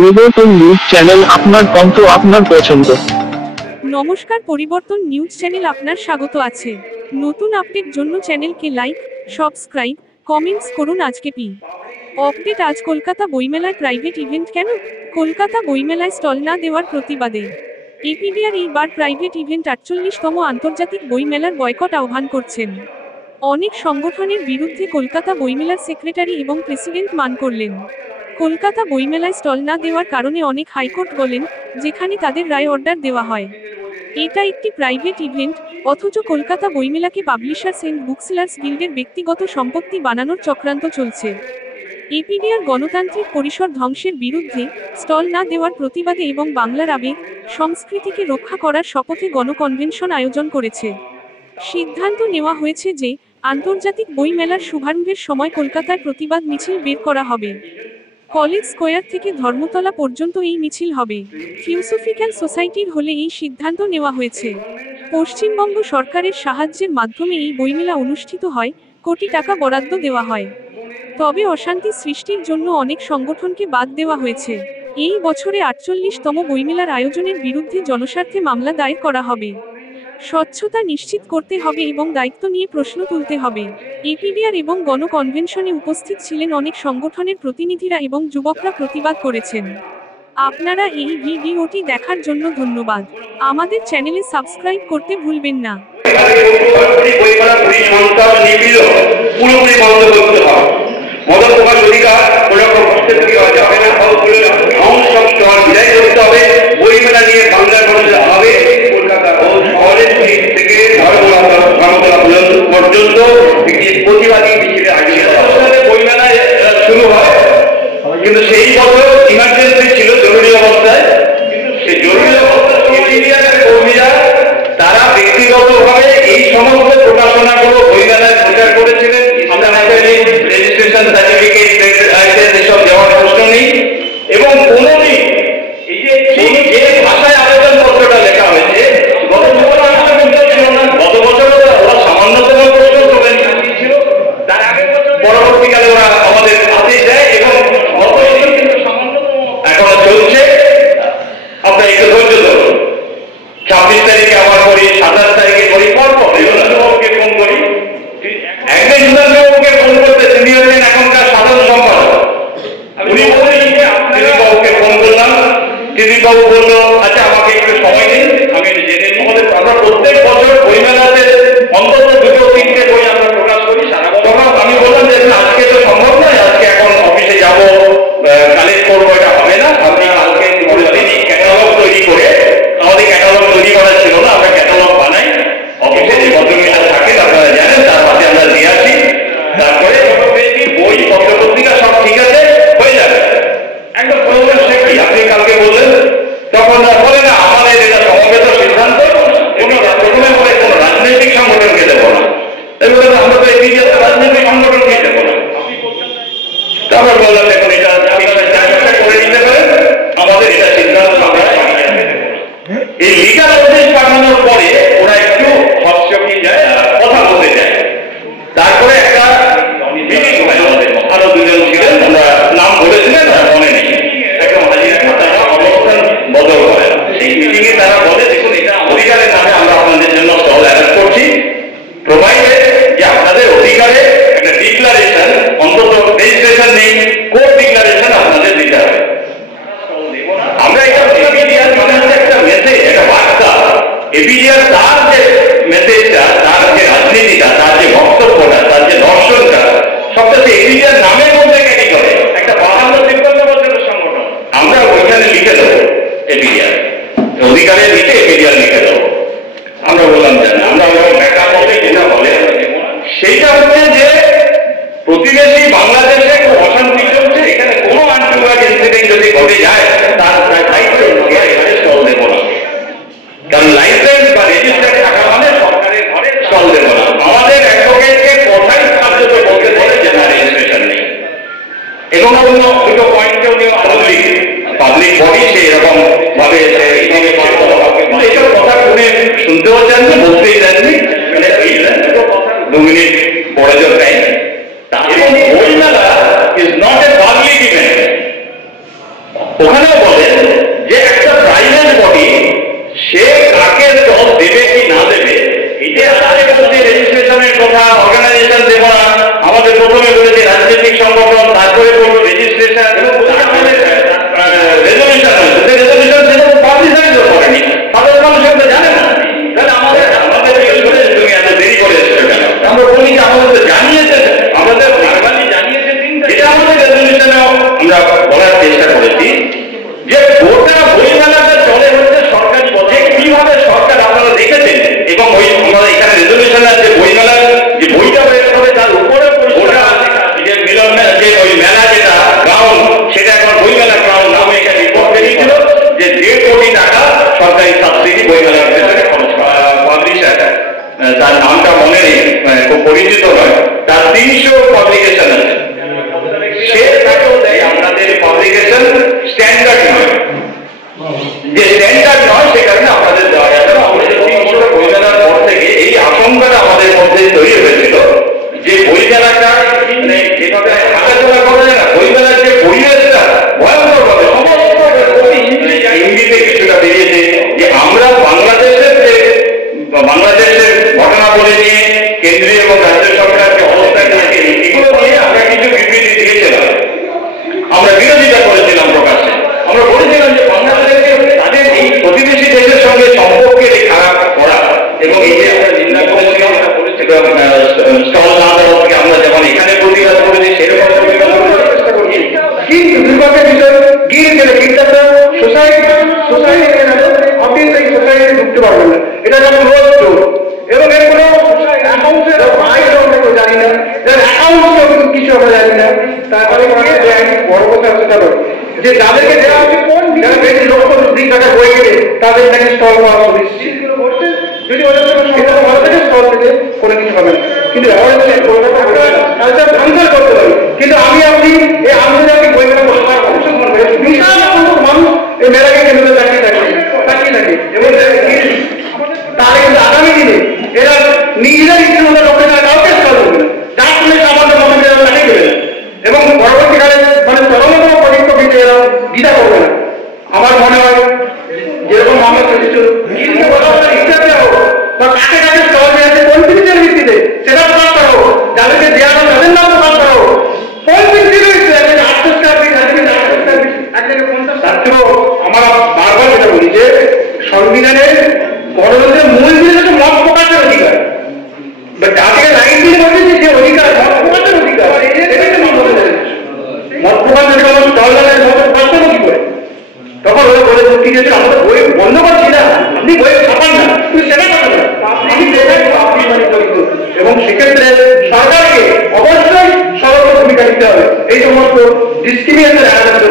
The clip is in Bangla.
পরিবর্তন নিউজ চ্যানেল, আপনার কণ্ঠ, আপনার পছন্দ। নমস্কার, পরিবর্তন নিউজ চ্যানেল আপনার স্বাগত আছে। নতুন আপডেট জন্য চ্যানেলকে লাইক, সাবস্ক্রাইব, কমেন্টস করুন। আজকে আপডেট। আজ কলকাতা বইমেলায় প্রাইভেট ইভেন্ট কেন? কলকাতা বইমেলায় স্টল না দেওয়ার প্রতিবাদে এপিডিআর এইবার প্রাইভেট ইভেন্ট 48তম আন্তর্জাতিক বইমেলার বয়কট আহ্বান করছেন। অনেক সংগঠনের বিরুদ্ধে কলকাতা বইমেলার সেক্রেটারি এবং প্রেসিডেন্ট মান করলেন। কলকাতা বইমেলায় স্টল না দেওয়ার কারণে অনেক হাইকোর্ট বলেন, যেখানে তাদের রায় অর্ডার দেওয়া হয়। এটা একটি প্রাইভেট ইভেন্ট, অথচ কলকাতা বইমেলাকে পাবলিশার্স এন্ড বুকসেলার্স গিল্ডের ব্যক্তিগত সম্পত্তি বানানোর চক্রান্ত চলছে। এপিডিআর গণতান্ত্রিক পরিসর ধ্বংসের বিরুদ্ধে স্টল না দেওয়ার প্রতিবাদে এবং বাংলার আবেগ সংস্কৃতিকে রক্ষা করার শপথে গণকনভেনশন আয়োজন করেছে। সিদ্ধান্ত নেওয়া হয়েছে যে আন্তর্জাতিক বই মেলার শুভারম্ভের সময় কলকাতার প্রতিবাদ মিছিল বের করা হবে। কলেজ স্কোয়ার থেকে ধর্মতলা পর্যন্ত এই মিছিল হবে। থিওসফিক্যাল সোসাইটির হলে এই সিদ্ধান্ত নেওয়া হয়েছে। পশ্চিমবঙ্গ সরকারের সাহায্যের মাধ্যমে এই বইমেলা অনুষ্ঠিত হয়, কোটি টাকা বরাদ্দ দেওয়া হয়। তবে অশান্তি সৃষ্টির জন্য অনেক সংগঠনকে বাদ দেওয়া হয়েছে। এই বছরে 48তম বইমেলার আয়োজনের বিরুদ্ধে জনস্বার্থে মামলা দায়ের করা হবে। স্বচ্ছতা নিশ্চিত করতে হবে এবং দায়িত্ব নিয়ে প্রশ্ন তুলতে হবে। এপিডিআর এবং গণকনভেনশনে উপস্থিত ছিলেন অনেক সংগঠনের প্রতিনিধিরা এবং যুবকরা প্রতিবাদ করেছেন। আপনারা এই ভিডিওটি দেখার জন্য ধন্যবাদ। আমাদের চ্যানেলে সাবস্ক্রাইব করতে ভুলবেন না। বইমেলা নিয়ে বাংলার মানুষের হবে কলকাতা শহরের থেকে ধর্মতলা পর্যন্ত একটি প্রতিবাদী মিছিলের আয়োজন। বইমেলায় শুরু হয়, কিন্তু সেই বছর ইমার্জেন্সি ছিল, জরুরি অবস্থায়। কিন্তু সেই জরুরি অবস্থায় কর্মীরা তারা ব্যক্তিগতভাবে এই সমস্ত প্রকাশনাগুলো বইমেলায় প্রচার করেছিলেন। আমরা রেজিস্ট্রেশন সার্টিফিকেট এসব দেওয়ার প্রশ্ন নেই। এবং কোনোদিন যে ভাষায় আবেদনপত্রটা লেখা হয়েছে, গত বছর ছিল না, গত বছর ওরা সামান্যতম প্রশ্ন করবেন ছিল, তার আগের বছর পরবর্তীকালে ওরা আমাদের হাতে দেয় এবং গত বছর কিন্তু সামান্যতম এখনো চলছে। আপনার একটু ধৈর্য ধরুন। 26 তারিখে আবার করি, 27 তারিখে করি, পরপর বাবুকে ফোন করি। একদিন বাবুকে ফোন করতে তিনি হচ্ছেন এখনকার সাধারণ সম্পাদক। উনি বললেন বাবুকে ফোন করলাম, বাবু বললো আচ্ছা আমাকে একটু সময় দিন, আমি জেনে নিই। আমরা প্রত্যেক বছর বইমেলাতে অন্তত 2-3টে বই আমরা প্রকাশ করি সারা বছর। আমি বললাম যে আজকে তো সম্ভব নয়, আজকে এখন অফিসে যাবো, কালেক্ট করবো, এটা হবে না। আপনি কালকে ক্যাটালগ তৈরি করে, আমাদের ক্যাটালগ তৈরি করা ছিল না, আমরা ক্যাটালগ বানাই, অফিসে যে ভদ্রমহিলা থাকেন আপনারা জানেন, তার পাশে আমরা দিয়ে আসি। তারপরে বই পত্রপত্রিকা সব ঠিক আছে, হয়ে যাবে। একদম প্রয়োজন সে কি আপনি কালকে বললেন, তখন বলে না আমাদের এটা সমবেত সিদ্ধান্ত, প্রথমে বলে কোনো রাজনৈতিক সংগঠনকে দেবো না। এবার আমরা তো এই রাজনৈতিক সংগঠনকে দেবো না। তারপর বললাম এখন এটা করে দিতে পারেন, আমাদের এটা সিদ্ধান্ত আমরা এই লিগাল নোটিশ পাঠানোর পরে ওরা একটু হস্তক্ষেপে যায়, কথা বলতে যায়। তারপরে একটা মিটিং হয়, আমাদের আরো দুজন ছিলেন, আমরা নাম বলেছিলেন মনে নেই, একদম হাজির তারা অবস্থান বদল করে। সেই মিটিং এ তারা বলে দেখুন এটা অধিকারের নামে আমরা আপনাদের জন্য স্টল অ্যারেঞ্জ করছি, প্রোভাইডেড যে আপনাদের অধিকারে একটা ডিক্লারেশন, অন্তত রেজিস্ট্রেশন নেই, কোর্ট ডিক্লারেশন আপনাদের দিতে হবে। আমরা এটা এপিডিআর মানে হচ্ছে একটা মেসেজ, একটা বার্তা। এপিডিআর তার যে মেসেজটা, তার যে রাজনীতিটা, তার যে বক্তব্যটা, তার যে দর্শনটা, সবটা সে এপিডিআর নামের মধ্যে ক্যারি করে। একটা 52-53 বছরের সংগঠন, আমরা ওইখানে লিখে দেবো এপিডিআর, অধিকারের নিচে এপিডিআর লিখে দেবো। আমরা বললাম যে আমরা ব্যাখ্যা করলে যেটা বলে সেইটা হচ্ছে যে প্রতিবেশী বাংলাদেশে খুব অশান্তি চলছে, এখানে কোনো আনটুয়ার্ড ইনসিডেন্ট যদি ঘটে যায় তার দায়িত্ব এখানে স্টল দেবো না। কারণ লাইসেন্স বা রেজিস্টার থাকা মানে সরকারের ঘরে স্টল দেবো না। আমাদের অ্যাডভোকেটকে কথাই কার্যত বলতে বলে যে না রেজিস্ট্রেশন নেই। এবং অন্য দুটো পয়েন্টেও নিয়ে পাবলিক বডি সে এরকম ভাবে এইসব কথা শুনে শুনতেও চাননি, বলতেই চাননি, মানে 2 মিনিট পরে যে টাইম। এবং বইমেলা is not a public event. ওখানেও বলেন যে একটা প্রাইভেট বডি সে কাকে জব দেবে কি না দেবে, এটা তাদের মধ্যে রেজিস্ট্রেশনের কথা, অর্গানাইজেশন দেব না, আমাদের প্রথমে বলেছে রাজনৈতিক সংগঠন, তারপরে বলবো রেজিস্ট্রেশন, রেজলিউশন হয়েছে, রেজলিউশন সেটা পাবলিসাইজও করেনি, সাধারণ মানুষ একটা জানে না। তাহলে আমাদের তুমি এত দেরি করে এসেছো কেন? আমরা বলি যে আমাদের জানিয়েছে, আমাদের ভার্বালি জানিয়েছে, এটা আমাদের রেজলিউশনেও আমরা বলার চেষ্টা করেছি যে গোটা বইমেলাটা চলে হচ্ছে সরকারি বলে, কিভাবে সরকার আপনারা দেখেছেন, এবং ওই আমরা এখানে রেজলিউশন আছে বইমেলার যে বইটা বের হবে তার উপরে গোটা যে মিলন যে ওই মেলা যেটা গ্রাউন্ড, সেটা এখন বইমেলা গ্রাউন্ড নামে এখানে রিপোর্ট বেরিয়েছিল যে 1.5 কোটি টাকা সরকারি সাবসিডি বইমেলার ক্ষেত্রে খরচ করা। পাবলিশার তার নামটা মনে নেই, খুব পরিচিত নয়, তার 300 পাবলিকেশন আছে, সে তাকেও দেয় আপনাদের পাবলিকেশন স্ট্যান্ডার্ড নয়, যে স্ট্যান্ডার্ড নয় সে কারণে আপনাদের দেওয়া যাবে না। আমরা যদি বইমেলার পর থেকে এই আশঙ্কাটা আমাদের মধ্যে তৈরি হয়েছিল যে বইমেলাটা যেভাবে হাঁটাচলা করা যায় না, বইমেলার যে পরিবেশটা ভয়ঙ্কর ভাবে সমস্ত ইঙ্গিতে কিছুটা বেরিয়েছে যে আমরা বাংলাদেশের ঘটনা বলে নিয়ে কেন্দ্রীয় এবং রাজ্য সরকারকে অবস্থায় থাকে, এগুলো নিয়ে আমরা কিছু বিবৃতি দিয়েছিলাম, আমরা বিরোধিতা করেছিলাম প্রকাশ্যে। আমরা বলেছিলাম যে বাংলাদেশকে তাদের এই প্রতিবেশী দেশের সঙ্গে সম্পর্কের খারাপ করা এবং এই যে আমরা নিন্দা করেছি, আমরা বলেছিলাম স্টল না দেওয়া থেকে আমরা যেমন এখানে প্রতিবাদ করেছি সেরকম প্রতিবাদ করার চেষ্টা করছি। কিন্তু দুর্ভাগ্যের বিষয় গিয়ে গেলে কিন্তু আপনার সোসাইটি আপনি এই সোসাইটিতে ঢুকতে পারবেন না, এটা যেমন রোজ এবং এর কোনো অ্যাকাউন্টের জানি না, অ্যাকাউন্ট কিছু আমরা জানি না। তারপরে বড় কথা আছে যে যাদেরকে দেওয়া হচ্ছে কোন যারা বেশি লক্ষ 2 টাকা বই গেলে তাদের নাকি স্টল পাওয়া সুনিশ্চিত করছে, যদি ওদের সঙ্গে সেটা ভালো থেকে স্টল থেকে কোনো কিছু হবে না। কিন্তু কালচার ভাঙচার করতে পারি, কিন্তু আমি আপনি এই আন্তর্জাতিক বই মেলা অংশগ্রহণ করে বিশাল মানুষ এই মেলাকে কেন্দ্রে তাকিয়ে থাকে এবং তাহলে কিন্তু আগামী দিনে এরা নিজেরা ইচ্ছে মতো লোকের কাউকে স্টল করবে না, যার ফলে আমাদের মধ্যে এরা তাকিয়ে দেবে এবং পরবর্তীকালে মানে চরমতম পদক্ষেপ দিতে এরা দ্বিধা করবে না। আমার মনে হয় যেরকম আমরা ইচ্ছাতে হোক বা কাকে কাকে স্টল দেওয়া কোন জিনিসের ভিত্তিতে সেটা প্রকাশ করা হোক, যাদেরকে দেওয়া হোক তাদের নাম প্রকাশ করা হোক, কোন ভিত্তি রয়েছে একদিকে 800 টাকা একদিকে 800 টাকা একদিকে 50 টাকা। আমরা বারবার যেটা বলি যে সংবিধানের গণতন্ত্রের মূল জিনিস হচ্ছে মত প্রকাশের অধিকার, আর্টিকেল 19 বলছে যে অধিকার মত প্রকাশের অধিকার, মত প্রকাশ যদি আমার স্টল দেওয়ার মত প্রকাশ করবো কি করে? তখন ওরা বলে ঠিক আছে আমরা বই বন্ধ করছি না, আপনি বই ছাপান না, তুমি সেটা করো না, আপনি এবং সেক্ষেত্রে সরকারকে অবশ্যই সর্বোচ্চ ভূমিকা নিতে হবে এই সমস্ত ডিসক্রিমিনেশন এড়ানোর জন্য।